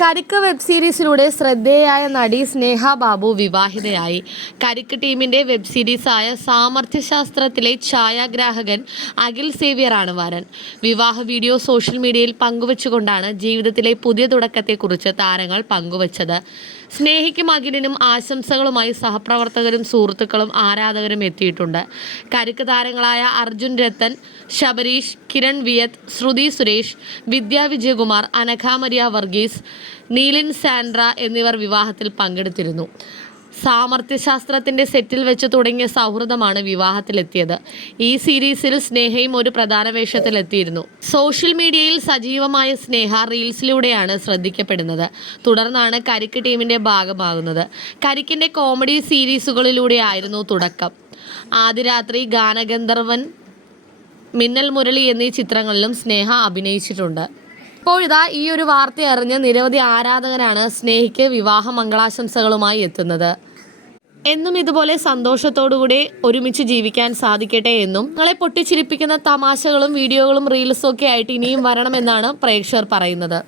കരിക്ക് വെബ് സീരീസിലൂടെ ശ്രദ്ധേയായ നടി സ്നേഹ ബാബു വിവാഹിതയായി. കരിക്ക് ടീമിന്റെ വെബ് സീരീസായ സാമർഥ്യശാസ്ത്രത്തിലെ ഛായാഗ്രാഹകൻ അഖിൽ സേവ്യറാണ് വരൻ. വിവാഹ വീഡിയോ സോഷ്യൽ മീഡിയയിൽ പങ്കുവച്ചുകൊണ്ടാണ് ജീവിതത്തിലെ പുതിയ തുടക്കത്തെക്കുറിച്ച് താരങ്ങൾ പങ്കുവച്ചത്. സ്നേഹിക്കും അഖിലിനും ആശംസകളുമായി സഹപ്രവർത്തകരും സുഹൃത്തുക്കളും ആരാധകരും എത്തിയിട്ടുണ്ട്. കരിക്ക് താരങ്ങളായ അർജുൻ രത്തൻ ശബരീഷ് കിരൺ വിയത് ശ്രുതി സുരേഷ് വിദ്യാ വിജയകുമാർ അനഘ മരിയ വർഗീസ് നീലിൻ സാൻഡ്ര എന്നിവർ വിവാഹത്തിൽ പങ്കെടുത്തിരുന്നു. സാമർഥ്യശാസ്ത്രത്തിന്റെ സെറ്റിൽ വെച്ച് തുടങ്ങിയ സൗഹൃദമാണ് വിവാഹത്തിലെത്തിയത്. ഈ സീരീസിൽ സ്നേഹയും ഒരു പ്രധാന വേഷത്തിലെത്തിയിരുന്നു. സോഷ്യൽ മീഡിയയിൽ സജീവമായ സ്നേഹ റീൽസിലൂടെയാണ് ശ്രദ്ധിക്കപ്പെടുന്നത്. തുടർന്നാണ് കരിക്ക് ടീമിന്റെ ഭാഗമാകുന്നത്. കരിക്കിന്റെ കോമഡി സീരീസുകളിലൂടെയായിരുന്നു തുടക്കം. ആദ്യ രാത്രി ഗാനഗന്ധർവൻ മിന്നൽ മുരളി എന്നീ ചിത്രങ്ങളിലും സ്നേഹ അഭിനയിച്ചിട്ടുണ്ട്. ഇപ്പോൾ ഇതാ ഈ ഒരു വാർത്ത അറിഞ്ഞ് നിരവധി ആരാധകരാണ് സ്നേഹിക്ക് വിവാഹ മംഗളാശംസകളുമായി എത്തുന്നത്. എന്നും ഇതുപോലെ സന്തോഷത്തോടുകൂടി ഒരുമിച്ച് ജീവിക്കാൻ സാധിക്കട്ടെ എന്നും നിങ്ങളെ പൊട്ടിച്ചിരിപ്പിക്കുന്ന തമാശകളും വീഡിയോകളും റീൽസും ഒക്കെ ആയിട്ട് ഇനിയും വരണമെന്നാണ് പ്രേക്ഷകർ പറയുന്നത്.